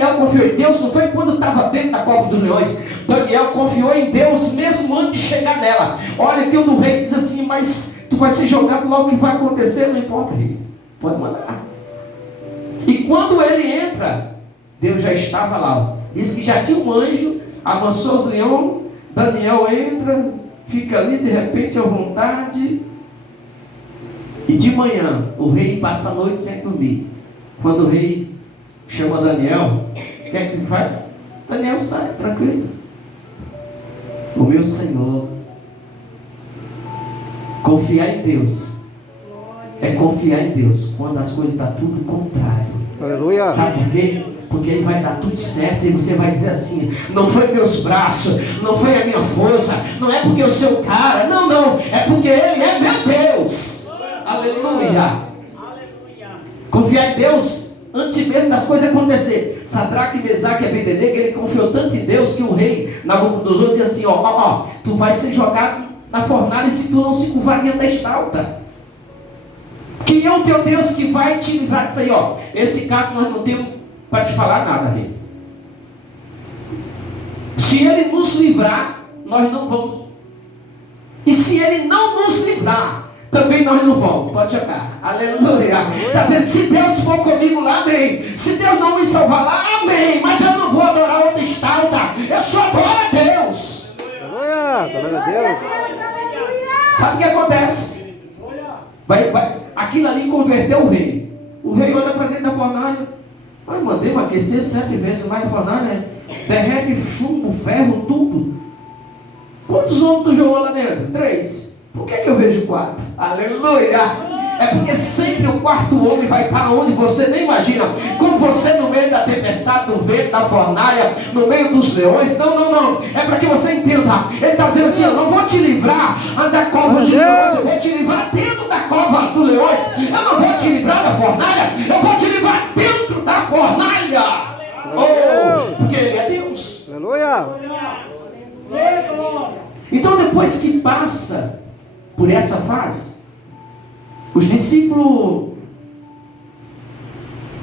Daniel confiou em Deus não foi quando estava dentro da cova dos leões. Daniel confiou em Deus mesmo antes de chegar nela. Olha que o rei diz assim: mas tu vai ser jogado lá, o que vai acontecer? Não importa, rei, pode mandar. E quando ele entra, Deus já estava lá. Diz que já tinha um anjo, amansou os leões. Daniel entra, fica ali de repente à vontade. E de manhã o rei passa a noite sem dormir. Quando o rei chama Daniel, o que é que ele faz? Daniel sai, tranquilo. O meu Senhor, confiar em Deus é confiar em Deus quando as coisas dão tudo contrário. Aleluia. Sabe por quê? Porque aí vai dar tudo certo e você vai dizer assim: não foi meus braços, não foi a minha força, não é porque eu sou o cara, não, é porque Ele é meu Deus. Aleluia. Confiar em Deus antes mesmo das coisas acontecer. Sadraque, Mesaque e Abednego, ele confiou tanto em Deus que o rei Nabucodonosor disse assim: ó, tu vai ser jogado na fornalha se tu não se curvar diante desta alta. Quem é o teu Deus que vai te livrar disso aí? Ó, esse caso nós não temos para te falar nada, rei. Se Ele nos livrar, nós não vamos. E se Ele não nos livrar, também nós não vamos. Pode jogar. Aleluia. Está dizendo: se Deus for comigo lá, amém. Se Deus não me salvar lá, amém. Mas eu não vou adorar outra estátua. Eu só adoro a Deus. Aleluia. Glória a Deus. Sabe o que acontece? Aquilo ali converteu o rei. O rei olha para dentro da fornalha. Mas mandei aquecer 7 vezes mais a fornalha. Derrete chumbo, ferro, tudo. Quantos homens tu jogou lá dentro? 3. Por que eu vejo 4? Aleluia! É porque sempre o quarto homem vai estar onde você nem imagina. Como você no meio da tempestade, no vento, da fornalha, no meio dos leões. Não. É para que você entenda. Ele está dizendo assim: eu não vou te livrar da cova de leões. Eu vou te livrar dentro da cova dos leões. Eu não vou te livrar da fornalha. Eu vou te livrar dentro da fornalha. Porque Ele é Deus. Aleluia. Então depois que passa por essa fase, os discípulos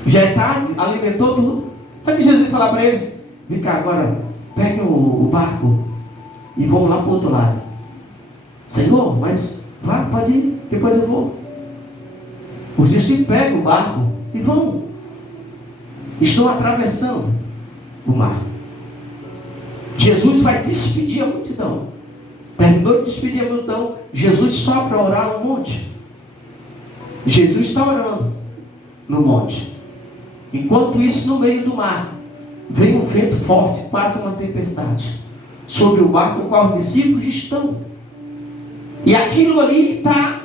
já é tarde, alimentou tudo. Sabe o que Jesus ia falar para eles? Vem cá agora, pegue o barco e vamos lá para o outro lado. Senhor, mas vá, pode ir, depois eu vou. Os discípulos pegam o barco e vão. Estão atravessando o mar. Jesus vai despedir a multidão. Terminou de despedir a multidão, Jesus sobe para orar no monte. Jesus está orando no monte. Enquanto isso, no meio do mar, vem um vento forte, passa uma tempestade sobre o barco no qual os discípulos estão. E aquilo ali está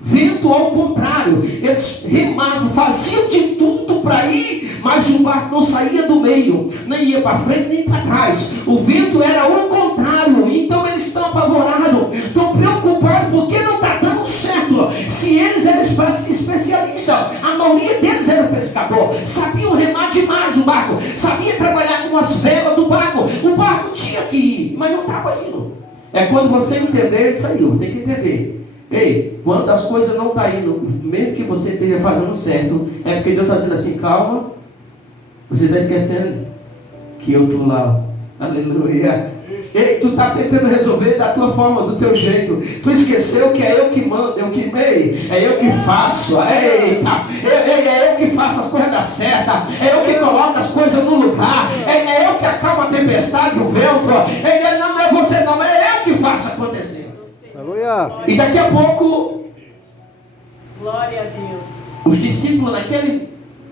vento ao contrário. Eles remavam, faziam de tudo para ir, mas o barco não saía do meio, nem ia para frente nem para trás. O vento era ao contrário. Então eles estão apavorados, estão preocupados porque não está dando certo. Se eles eram especialistas, a maioria deles era pescador, sabiam remar demais o barco, sabia trabalhar com as velas do barco. O barco tinha que ir, mas não estava indo. É quando você entender isso aí, tem que entender. Ei, quando as coisas não estão indo, mesmo que você esteja fazendo certo, é porque Deus está dizendo assim: calma, você está esquecendo que eu estou lá. Aleluia. Ei, tu está tentando resolver da tua forma, do teu jeito. Tu esqueceu que é eu que mando, eu que meio, é eu que faço. Eita, é eu que faço as coisas dar certo, é eu que coloco as coisas no lugar, é eu que acalmo a tempestade, o vento. Não é você não, é eu que faço acontecer. Aleluia. E daqui a pouco, glória a Deus, os discípulos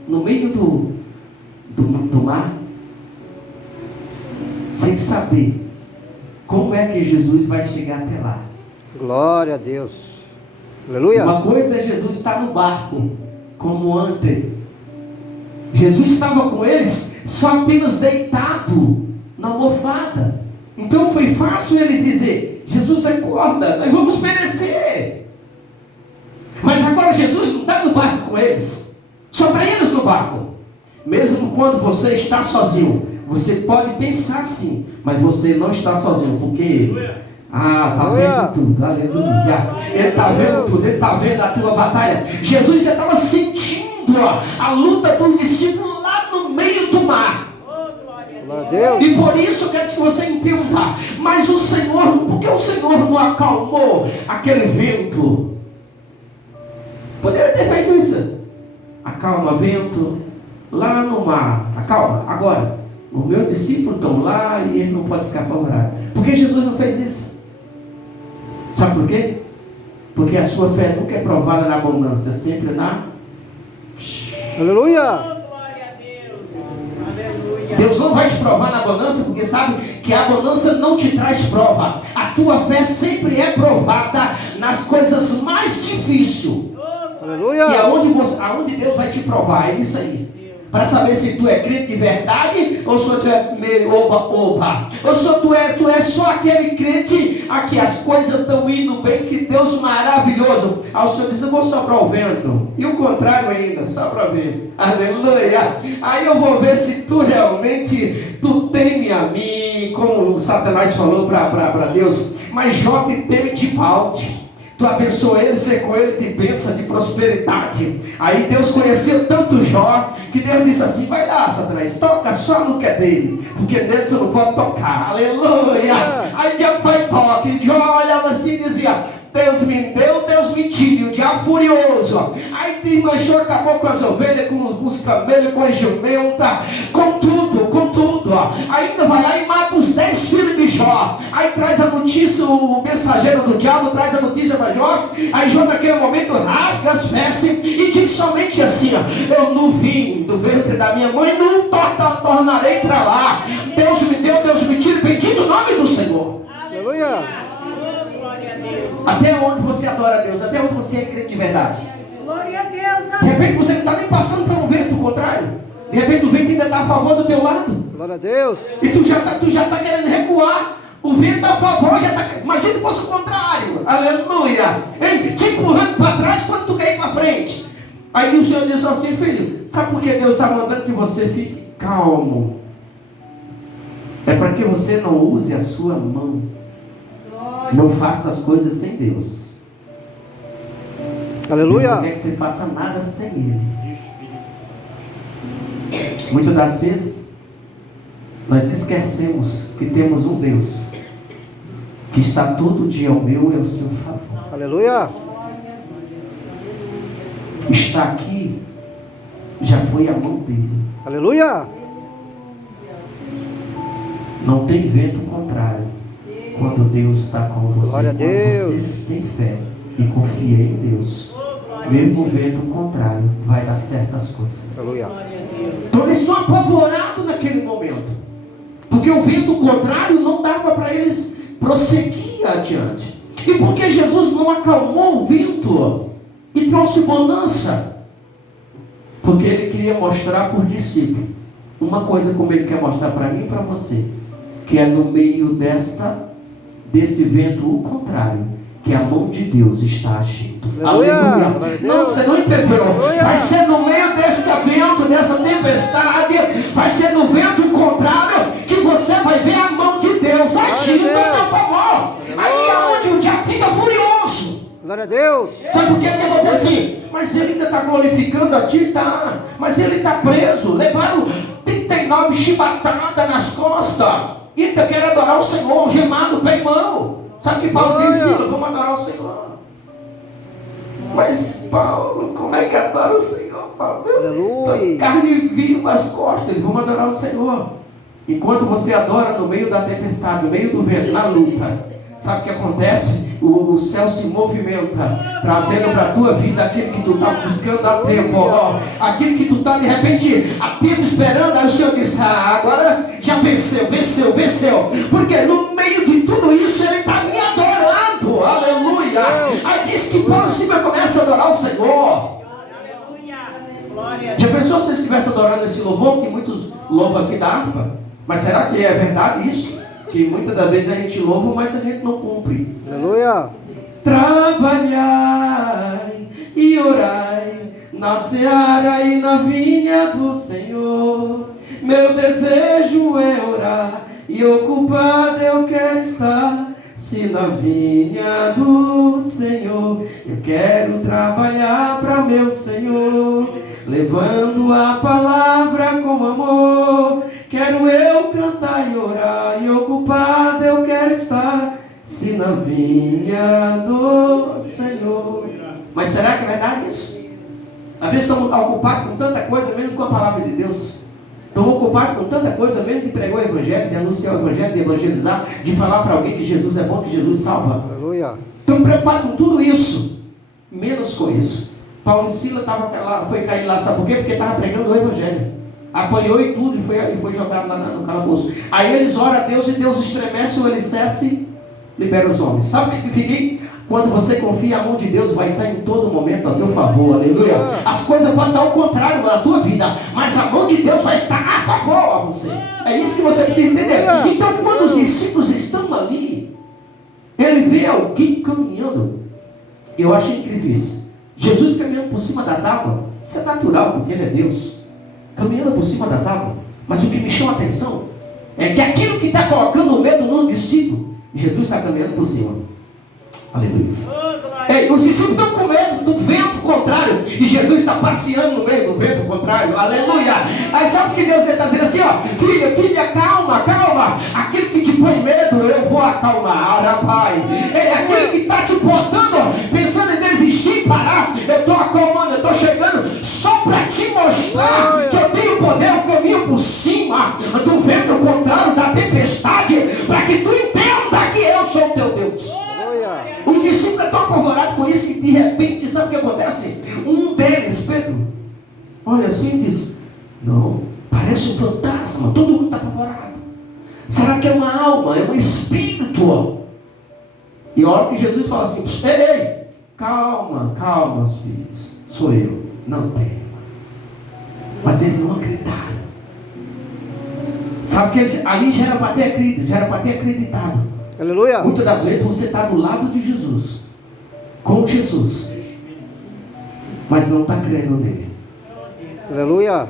no meio do mar, sem saber como é que Jesus vai chegar até lá. Glória a Deus. Aleluia. Uma coisa é Jesus estar no barco, como antes. Jesus estava com eles, só apenas deitado na almofada. Então foi fácil ele dizer: Jesus, acorda, nós vamos perecer. Mas agora Jesus não está no barco com eles, só para eles no barco. Mesmo quando você está sozinho, você pode pensar assim, mas você não está sozinho, porque está vendo tudo, aleluia. Ele está vendo tudo, ele está vendo a tua batalha. Jesus já estava sentindo a luta dos discípulos lá no meio meio do mar. Oh, glória a Glória a Deus. Deus. E por isso eu quero que você entenda. Mas o Senhor, por que o Senhor não acalmou aquele vento? Poderia ter feito isso. Acalma vento lá no mar. Acalma. Agora, o meu discípulo estão lá e ele não pode ficar apavorado. Por que Jesus não fez isso? Sabe por quê? Porque a sua fé nunca é provada na abundância, sempre na... Aleluia. Oh, glória a Deus. Aleluia. Deus não vai te provar na abundância, porque sabe que a abundância não te traz prova. A tua fé sempre é provada nas coisas mais difíceis. Oh, Aleluia. E aonde Deus vai te provar, é isso aí. Para saber se tu é crente de verdade, ou se tu é meio oba-oba. Ou se tu é só aquele crente a que as coisas estão indo bem, que Deus maravilhoso. Aí o Senhor diz, eu vou soprar o vento. E o contrário ainda, só para ver. Aleluia. Aí eu vou ver se tu realmente, tu teme a mim, como o Satanás falou para Deus. Mas Jó te teme de balde. Tu abençoa ele, secou ele de bênção, de prosperidade. Aí Deus conheceu tanto Jó, que Deus disse assim, vai lá, Satanás, toca só no que é dele, porque nele tu não pode tocar. Aleluia. Aí o diabo vai e toca, e Jó olhava assim e dizia, Deus me deu, Deus me tira, o diabo furioso. Aí desmanchou, acabou com as ovelhas, com os camelos, com as jumentas, com tudo, com tudo. Ainda vai lá e mata os 10 filhos de Jó. Aí traz a notícia, o mensageiro do diabo traz a notícia para Jó. Aí Jó naquele momento rasga as vestes e diz somente assim, eu não vim do ventre da minha mãe, não tornarei para lá. Deus me deu, Deus me tira, bendito o nome do Senhor. Aleluia. Oh, glória a Deus. Até onde você adora a Deus, até onde você é crente de verdade. Glória a Deus. De repente você não está nem passando por um vento contrário. De repente o vento ainda está a favor do teu lado. Glória a Deus. E tu já tá querendo recuar. O vento está a favor, já está. Imagina que fosse o contrário. Aleluia. Hein? Te empurrando para trás quando tu quer ir para frente. Aí o Senhor disse assim, filho, sabe por que Deus está mandando que você fique calmo? É para que você não use a sua mão. Não faça as coisas sem Deus. Aleluia. Não quer que você faça nada sem Ele. Muitas das vezes nós esquecemos que temos um Deus que está todo dia ao meu e ao seu favor. Aleluia. Está aqui, já foi a mão dele. Aleluia. Não tem vento contrário quando Deus está com você. Glória a Quando Deus. você tem fé e confia em Deus, mesmo o vento contrário vai dar certas coisas. Aleluia. Então eles estão apavorados naquele momento, porque o vento contrário não dava para eles prosseguir adiante. E porque Jesus não acalmou o vento e trouxe bonança? Porque ele queria mostrar por discípulo uma coisa, como ele quer mostrar para mim e para você, que é no meio desse vento o contrário, que a mão de Deus está agindo. Aleluia. Aleluia. Glória a Deus. Não, você não entendeu. Aleluia. Vai ser no meio desse vento, dessa tempestade, vai ser no vento contrário que você vai ver a mão de Deus agindo a teu favor. Aí é onde o diabo fica furioso. Glória a Deus. Sabe por quê? Porque você assim, mas ele ainda está glorificando a ti, tá? Mas ele está preso. Levaram 39 chibatadas nas costas. E ainda quer adorar o Senhor, gemado, pé e mão. Sabe que Paulo disse? Vamos adorar o Senhor. Mas Paulo, como é que adora o Senhor, Paulo? Aleluia. Carne viva as costas, eles vão adorar o Senhor. Enquanto você adora no meio da tempestade, no meio do vento, na luta, sabe o que acontece? O céu se movimenta, trazendo para a tua vida aquilo que tu está buscando há tempo, ó. Aquilo que tu está de repente há tempo esperando. Aí o Senhor diz, agora já venceu. Porque no meio de tudo isso ele está me adorando, aleluia. Aí diz que Paulo sempre começa a adorar o Senhor. Aleluia. Glória a Já Deus. pensou se ele estivesse adorando esse louvor, que muitos louvam aqui da harpa? Mas será que é verdade isso? Que muitas das vezes a gente louva, mas a gente não cumpre. Aleluia. Trabalhai e orai na seara e na vinha do Senhor. Meu desejo é orar e ocupado eu quero estar, se na vinha do Senhor eu quero trabalhar para meu Senhor, levando a palavra com amor. Quero eu cantar e orar, e ocupado eu quero estar, se na vinha do Senhor. Mas será que é verdade isso? Às vezes estamos ocupados com tanta coisa, menos com a palavra de Deus. Estamos ocupados com tanta coisa, mesmo de pregar o Evangelho, de anunciar o Evangelho, de evangelizar, de falar para alguém que Jesus é bom, que Jesus salva. Aleluia. Estamos preocupados com tudo isso, menos com isso. Paulo e Silas foi cair lá, sabe por quê? Porque estava pregando o Evangelho. Apanhou e tudo, e foi jogado lá no calabouço. Aí eles oram a Deus e Deus estremece o alicerce e libera os homens. Sabe o que significa? Quando você confia, a mão de Deus vai estar em todo momento a teu favor, aleluia. As coisas podem dar o contrário na tua vida, mas a mão de Deus vai estar a favor a você. É isso que você precisa entender. Então, quando os discípulos estão ali, ele vê alguém caminhando. Eu achei incrível isso. Jesus caminhando por cima das águas. Isso é natural, porque ele é Deus. Caminhando por cima das águas. Mas o que me chama a atenção é que aquilo que está colocando medo no discípulo, Jesus está caminhando por cima. Aleluia. Os discípulos estão com medo do vento contrário, e Jesus está passeando no meio do vento contrário. Aleluia. Aí sabe o que Deus está dizendo assim, ó? Filha, calma. Aquilo que te põe medo, eu vou acalmar, Pai. Aquilo que está te botando, pensando em desistir e parar, eu estou acalmando, eu estou chegando só para te mostrar que eu tenho poder, eu caminho por cima do vento contrário, da tempestade, para que tu entenda que eu sou o teu Deus. Os discípulos estão apavorados com isso, e de repente, sabe o que acontece? Um deles, Pedro, olha assim e diz: não, parece um fantasma, todo mundo está apavorado. Será que é uma alma, é um espírito? E a hora que Jesus fala assim: ei, calma, filhos, sou eu, não tema. Mas eles não acreditaram. Sabe que ali já era para ter acreditado. Aleluia. Muitas das vezes você está do lado de Jesus, com Jesus, mas não está crendo nele. Aleluia.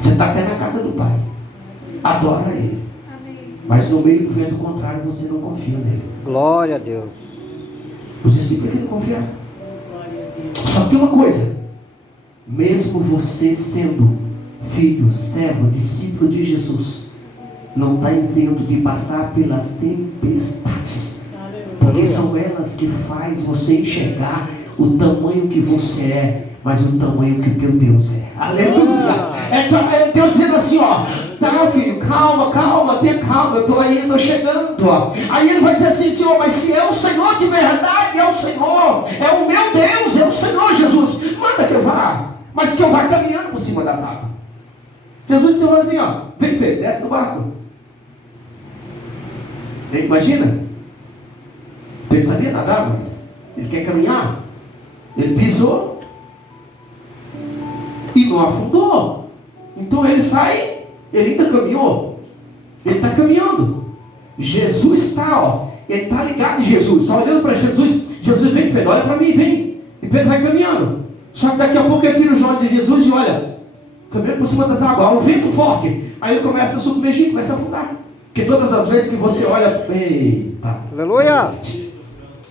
Você está até na casa do Pai, adora ele, mas no meio do vento contrário você não confia nele. Glória a Deus. Os discípulos que não confiaram. Só que uma coisa, mesmo você sendo filho, servo, discípulo de Jesus, não está isento de passar pelas tempestades, porque são elas que faz você enxergar o tamanho que você é, mas o tamanho que o teu Deus é. Aleluia. É Deus dizendo assim, ó: tá, filho, calma, tenha calma, eu estou aí, estou chegando, ó. Aí ele vai dizer assim: Senhor, mas se é o Senhor de verdade, é o Senhor, é o meu Deus, é o Senhor Jesus, manda que eu vá, mas que eu vá caminhando por cima das águas. Jesus disse assim, ó: vem, filho, desce do barco. Imagina, ele sabia nadar, mas ele quer caminhar. Ele pisou e não afundou. Então ele sai, ele ainda caminhou. Ele está caminhando. Jesus está, ó, ele está ligado em Jesus, está olhando para Jesus. Jesus: vem, Pedro, olha para mim, vem. E Pedro vai caminhando. Só que daqui a pouco ele tira os olhos de Jesus e olha, caminhando por cima das águas, há um vento forte. Aí ele começa a submergir, começa a afundar. Porque todas as vezes que você olha, eita, aleluia.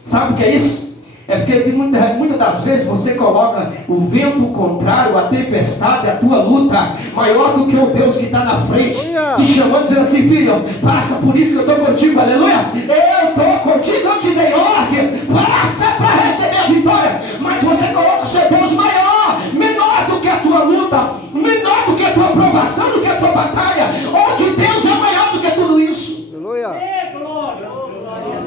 Sabe o que é isso? É porque muitas das vezes você coloca o vento contrário, a tempestade, a tua luta, maior do que o Deus que está na frente, te chamando, dizendo assim: filho, passa, por isso que eu estou contigo, aleluia. Eu estou contigo, eu te dei ordem, passa para receber a vitória. Mas você coloca o seu Deus maior, menor do que a tua luta, menor do que a tua provação, do que a tua batalha, onde Deus é maior do que tudo isso. Aleluia. Glória a